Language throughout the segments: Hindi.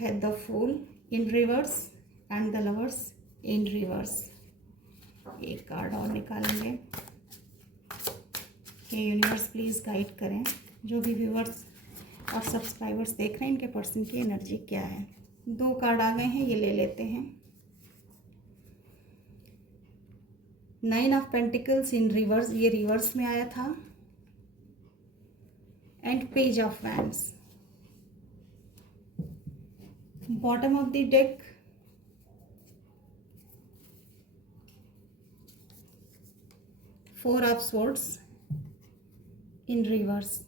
है the fool in reverse and the lovers in reverse. एक कार्ड और निकालेंगे। हे यूनिवर्स प्लीज़ गाइड करें जो भी व्यूअर्स और सब्सक्राइबर्स देख रहे हैं, इनके पर्सन की एनर्जी क्या है। 2 कार्ड आ गए हैं, ये ले लेते हैं। 9 ऑफ पेंटिकल्स इन रिवर्स, ये रिवर्स में आया था, and page of wands. Bottom of the deck four of swords in reverse.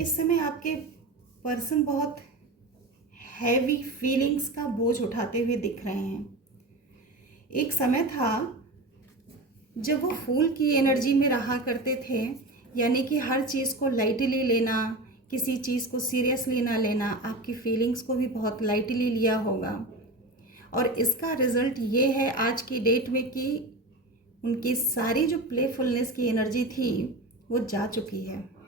इस समय आपके पर्सन बहुत हैवी फीलिंग्स का बोझ उठाते हुए दिख रहे हैं। एक समय था जब वो फूल की एनर्जी में रहा करते थे, यानी कि हर चीज़ को लाइटली लेना, किसी चीज़ को सीरियसली ना लेना। आपकी फीलिंग्स को भी बहुत लाइटली लिया होगा, और इसका रिज़ल्ट ये है आज की डेट में कि उनकी सारी जो प्लेफुलनेस की एनर्जी थी वो जा चुकी है।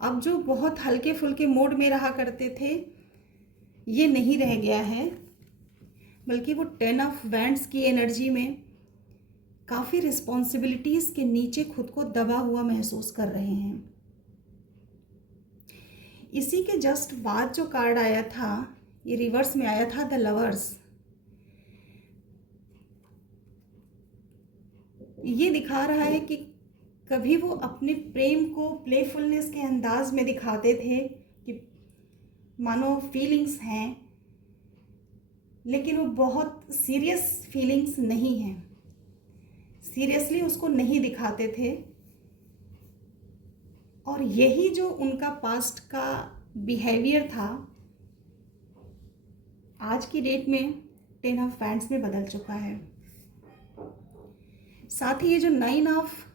अब जो बहुत हल्के फुल्के मोड में रहा करते थे ये नहीं रह गया है, बल्कि वो 10 ऑफ वैंड्स की एनर्जी में काफ़ी रिस्पॉन्सिबिलिटीज़ के नीचे खुद को दबा हुआ महसूस कर रहे हैं। इसी के जस्ट बाद जो कार्ड आया था, ये रिवर्स में आया था, द लवर्स। ये दिखा रहा है कि कभी वो अपने प्रेम को प्लेफुलनेस के अंदाज में दिखाते थे कि मानो फीलिंग्स हैं, लेकिन वो बहुत सीरियस फीलिंग्स नहीं हैं, सीरियसली उसको नहीं दिखाते थे। और यही जो उनका पास्ट का बिहेवियर था आज की डेट में 10 ऑफ वैंड्स में बदल चुका है। साथ ही ये जो 9 ऑफ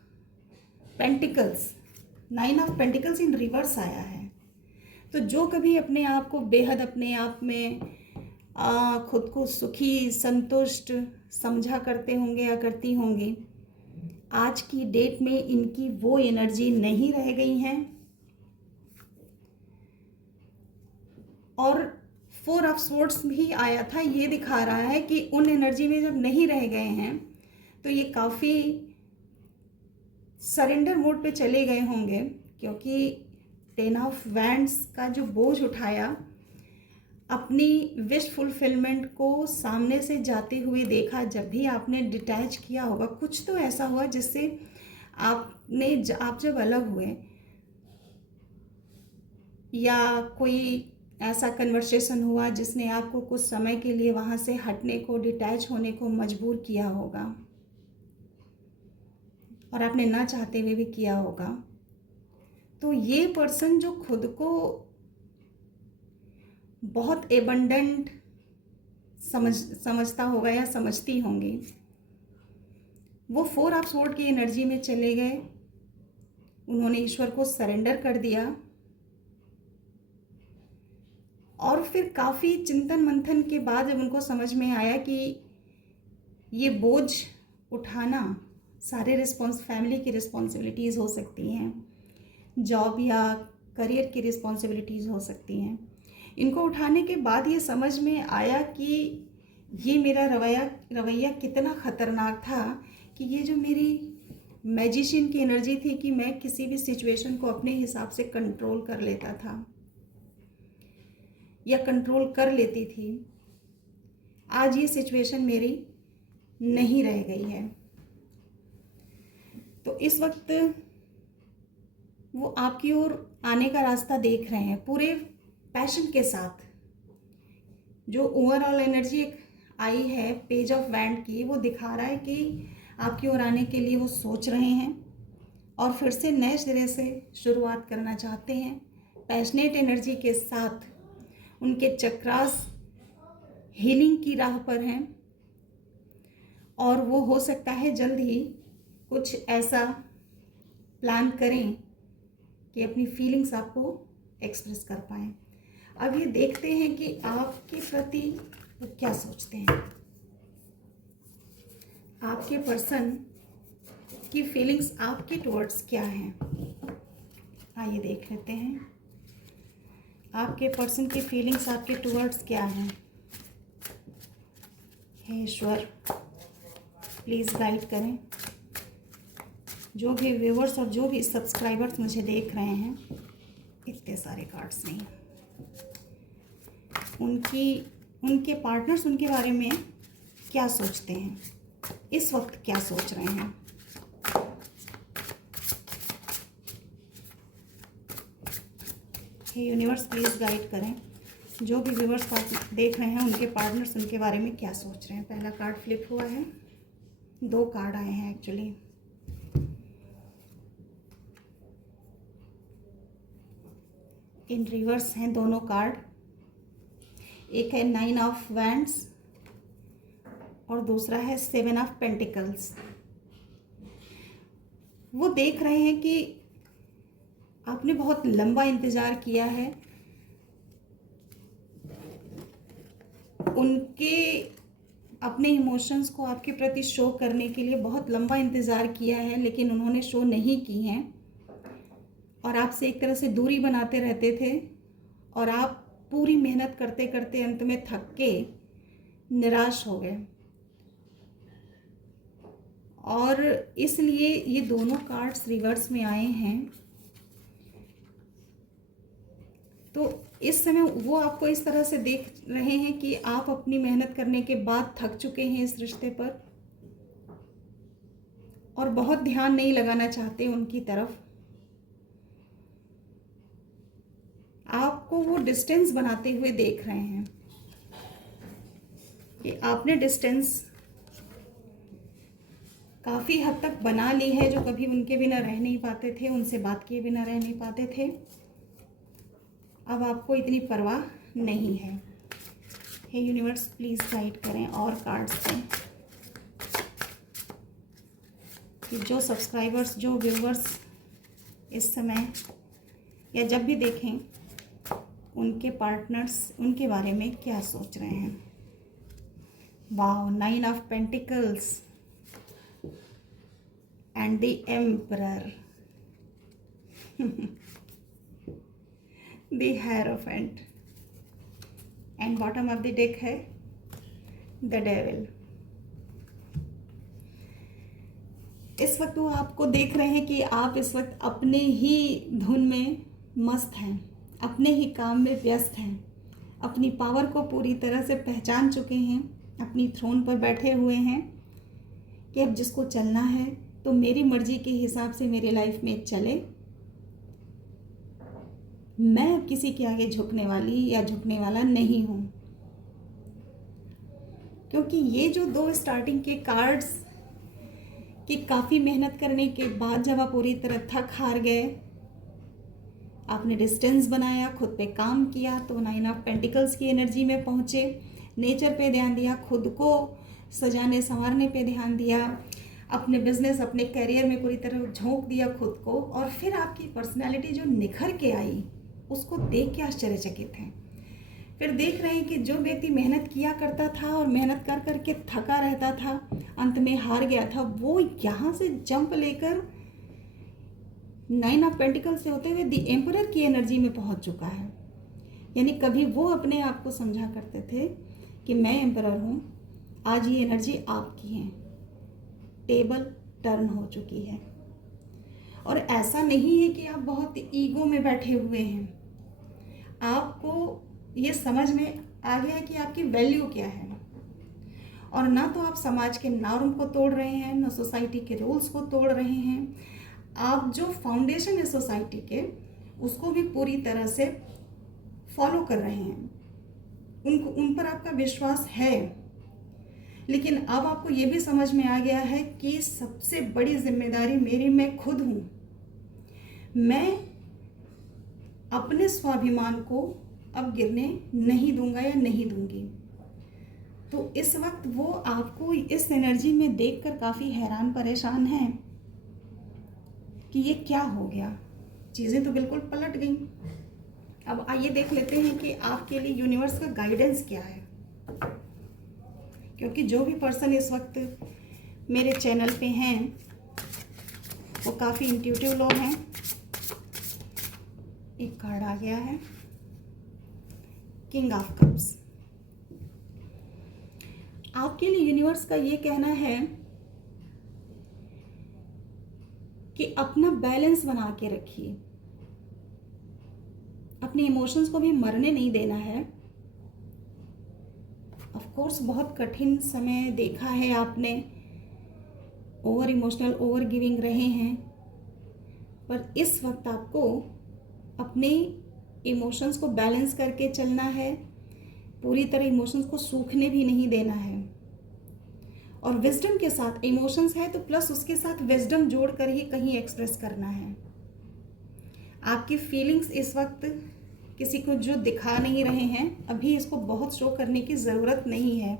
पेंटिकल्स इन रिवर्स आया है, तो जो कभी अपने आप को बेहद अपने आप में खुद को सुखी संतुष्ट समझा करते होंगे या करती होंगी, आज की डेट में इनकी वो एनर्जी नहीं रह गई हैं। और 4 ऑफ स्वॉर्ड्स भी आया था, ये दिखा रहा है कि उन एनर्जी में जब नहीं रह गए हैं तो ये काफ़ी सरेंडर मोड पे चले गए होंगे, क्योंकि 10 ऑफ वैंड्स का जो बोझ उठाया, अपनी विश फुलफिलमेंट को सामने से जाते हुए देखा। जब भी आपने डिटैच किया होगा, कुछ तो ऐसा हुआ जिससे आप जब अलग हुए, या कोई ऐसा कन्वर्सेशन हुआ जिसने आपको कुछ समय के लिए वहाँ से हटने को, डिटैच होने को मजबूर किया होगा, और आपने ना चाहते हुए भी किया होगा। तो ये पर्सन जो खुद को बहुत एबंडेंट समझता होगा या समझती होंगी, वो 4 ऑफ स्वॉर्ड की एनर्जी में चले गए। उन्होंने ईश्वर को सरेंडर कर दिया, और फिर काफ़ी चिंतन मंथन के बाद जब उनको समझ में आया कि ये बोझ उठाना सारे फैमिली की रिस्पॉन्सिबिलिटीज़ हो सकती हैं, जॉब या करियर की रिस्पॉन्सिबिलिटीज़ हो सकती हैं, इनको उठाने के बाद ये समझ में आया कि ये मेरा रवैया कितना ख़तरनाक था, कि ये जो मेरी मैजिशियन की एनर्जी थी कि मैं किसी भी सिचुएशन को अपने हिसाब से कंट्रोल कर लेता था या कंट्रोल कर लेती थी, आज ये सिचुएशन मेरी नहीं रह गई है। तो इस वक्त वो आपकी ओर आने का रास्ता देख रहे हैं पूरे पैशन के साथ। जो ओवरऑल एनर्जी एक आई है पेज ऑफ वैंड की, वो दिखा रहा है कि आपकी ओर आने के लिए वो सोच रहे हैं और फिर से नए सिरे से शुरुआत करना चाहते हैं। पैशनेट एनर्जी के साथ उनके चक्रास हीलिंग की राह पर हैं, और वो हो सकता है जल्द ही कुछ ऐसा प्लान करें कि अपनी फीलिंग्स आपको एक्सप्रेस कर पाएँ। अब ये देखते हैं कि आपके प्रति वो क्या सोचते हैं। आपके पर्सन की फीलिंग्स आपके टुवर्ड्स क्या हैं, आइए देख लेते हैं। आपके पर्सन की फीलिंग्स आपके टुवर्ड्स क्या हैं। हे ईश्वर, प्लीज़ गाइड करें। जो भी व्यूअर्स और जो भी सब्सक्राइबर्स मुझे देख रहे हैं, इतने सारे कार्ड्स नहीं, उनके पार्टनर्स उनके बारे में क्या सोचते हैं, इस वक्त क्या सोच रहे हैं। हे यूनिवर्स, प्लीज़ गाइड करें। जो भी व्यूअर्स देख रहे हैं, उनके पार्टनर्स उनके बारे में क्या सोच रहे हैं। पहला कार्ड फ्लिप हुआ है, 2 कार्ड आए हैं एक्चुअली। इन रिवर्स हैं दोनों कार्ड। एक है 9 ऑफ वैंड्स और दूसरा है 7 ऑफ पेंटिकल्स। वो देख रहे हैं कि आपने बहुत लंबा इंतज़ार किया है, उनके अपने इमोशंस को आपके प्रति शो करने के लिए बहुत लंबा इंतज़ार किया है, लेकिन उन्होंने शो नहीं की हैं और आपसे एक तरह से दूरी बनाते रहते थे और आप पूरी मेहनत करते करते अंत में थक के निराश हो गए। और इसलिए ये दोनों कार्ड्स रिवर्स में आए हैं। तो इस समय वो आपको इस तरह से देख रहे हैं कि आप अपनी मेहनत करने के बाद थक चुके हैं इस रिश्ते पर और बहुत ध्यान नहीं लगाना चाहते उनकी तरफ। आपको वो डिस्टेंस बनाते हुए देख रहे हैं कि आपने डिस्टेंस काफ़ी हद तक बना ली है। जो कभी उनके बिना रह नहीं पाते थे, उनसे बात किए बिना रह नहीं पाते थे, अब आपको इतनी परवाह नहीं है। हे यूनिवर्स, प्लीज़ गाइड करें और कार्ड्स से कि जो सब्सक्राइबर्स, जो व्यूवर्स इस समय या जब भी देखें, उनके पार्टनर्स उनके बारे में क्या सोच रहे हैं। Wow, 9 of pentacles and the emperor, the hierophant and bottom of the deck है द डेविल। इस वक्त वो आपको देख रहे हैं कि आप इस वक्त अपने ही धुन में मस्त हैं, अपने ही काम में व्यस्त हैं, अपनी पावर को पूरी तरह से पहचान चुके हैं, अपनी थ्रोन पर बैठे हुए हैं कि अब जिसको चलना है तो मेरी मर्जी के हिसाब से मेरी लाइफ में चले। मैं अब किसी के आगे झुकने वाली या झुकने वाला नहीं हूँ, क्योंकि ये जो 2 स्टार्टिंग के कार्ड्स कि काफ़ी मेहनत करने के बाद जब आप पूरी तरह थक हार गए, आपने डिस्टेंस बनाया, खुद पे काम किया, तो 9 ऑफ पेंटिकल्स की एनर्जी में पहुँचे, नेचर पे ध्यान दिया, खुद को सजाने संवारने पे ध्यान दिया, अपने बिजनेस, अपने करियर में पूरी तरह झोंक दिया खुद को, और फिर आपकी पर्सनालिटी जो निखर के आई उसको देख के आश्चर्यचकित हैं। फिर देख रहे हैं कि जो व्यक्ति मेहनत किया करता था और मेहनत कर करके थका रहता था, अंत में हार गया था, वो यहाँ से जंप लेकर 9 ऑफ पेंटिकल से होते हुए द एम्परर की एनर्जी में पहुँच चुका है। यानी कभी वो अपने आप को समझा करते थे कि मैं एम्परर हूँ, आज ये एनर्जी आपकी है, टेबल टर्न हो चुकी है। और ऐसा नहीं है कि आप बहुत ईगो में बैठे हुए हैं, आपको ये समझ में आ गया है कि आपकी वैल्यू क्या है, और ना तो आप समाज के नॉर्म को तोड़ रहे हैं, ना सोसाइटी के रूल्स को तोड़ रहे हैं। आप जो फाउंडेशन है सोसाइटी के, उसको भी पूरी तरह से फॉलो कर रहे हैं, उन पर आपका विश्वास है। लेकिन अब आपको ये भी समझ में आ गया है कि सबसे बड़ी जिम्मेदारी मेरी मैं खुद हूँ। मैं अपने स्वाभिमान को अब गिरने नहीं दूंगा या नहीं दूंगी। तो इस वक्त वो आपको इस एनर्जी में देखकर काफ़ी हैरान परेशान हैं कि ये क्या हो गया, चीज़ें तो बिल्कुल पलट गई। अब आइए देख लेते हैं कि आपके लिए यूनिवर्स का गाइडेंस क्या है, क्योंकि जो भी पर्सन इस वक्त मेरे चैनल पे हैं वो काफ़ी इंट्यूटिव लोग हैं। एक कार्ड आ गया है, किंग ऑफ कप्स। आपके लिए यूनिवर्स का ये कहना है कि अपना बैलेंस बना के रखिए, अपने इमोशंस को भी मरने नहीं देना है। ऑफ कोर्स बहुत कठिन समय देखा है आपने, ओवर इमोशनल, ओवर गिविंग रहे हैं, पर इस वक्त आपको अपने इमोशंस को बैलेंस करके चलना है, पूरी तरह इमोशंस को सूखने भी नहीं देना है। और विजडम के साथ, इमोशंस है तो प्लस उसके साथ विजडम जोड़कर ही कहीं एक्सप्रेस करना है। आपकी फीलिंग्स इस वक्त किसी को जो दिखा नहीं रहे हैं, अभी इसको बहुत शो करने की ज़रूरत नहीं है।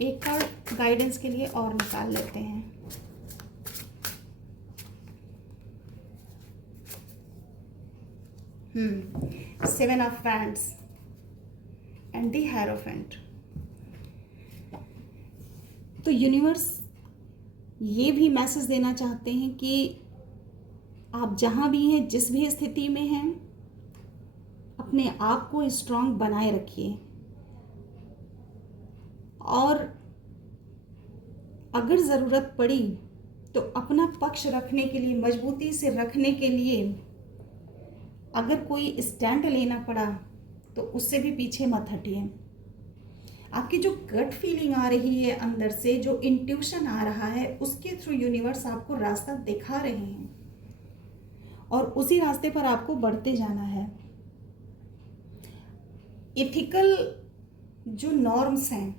एक कार्ड गाइडेंस के लिए और निकाल लेते हैं। Seven of wands and the hierophant. तो यूनिवर्स ये भी मैसेज देना चाहते हैं कि आप जहाँ भी हैं, जिस भी स्थिति में हैं, अपने आप को स्ट्रांग बनाए रखिए। और अगर ज़रूरत पड़ी तो अपना पक्ष रखने के लिए, मजबूती से रखने के लिए, अगर कोई स्टैंड लेना पड़ा तो उससे भी पीछे मत हटिए। आपकी जो गट फीलिंग आ रही है अंदर से, जो इंट्यूशन आ रहा है, उसके थ्रू यूनिवर्स आपको रास्ता दिखा रहे हैं और उसी रास्ते पर आपको बढ़ते जाना है। एथिकल जो नॉर्म्स हैं,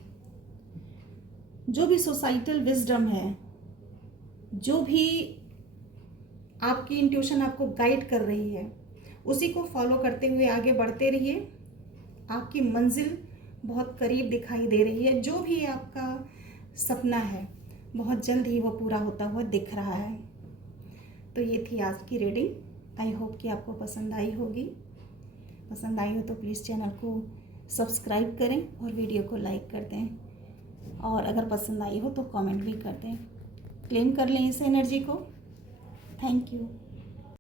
जो भी सोसाइटल विजडम है, जो भी आपकी इंट्यूशन आपको गाइड कर रही है, उसी को फॉलो करते हुए आगे बढ़ते रहिए। आपकी मंजिल बहुत करीब दिखाई दे रही है। जो भी आपका सपना है बहुत जल्द ही वो पूरा होता हुआ दिख रहा है। तो ये थी आज की रीडिंग। आई होप कि आपको पसंद आई होगी। पसंद आई हो तो प्लीज़ चैनल को सब्सक्राइब करें और वीडियो को लाइक कर दें। और अगर पसंद आई हो तो कमेंट भी कर दें। क्लेम कर लें इस एनर्जी को। Thank you.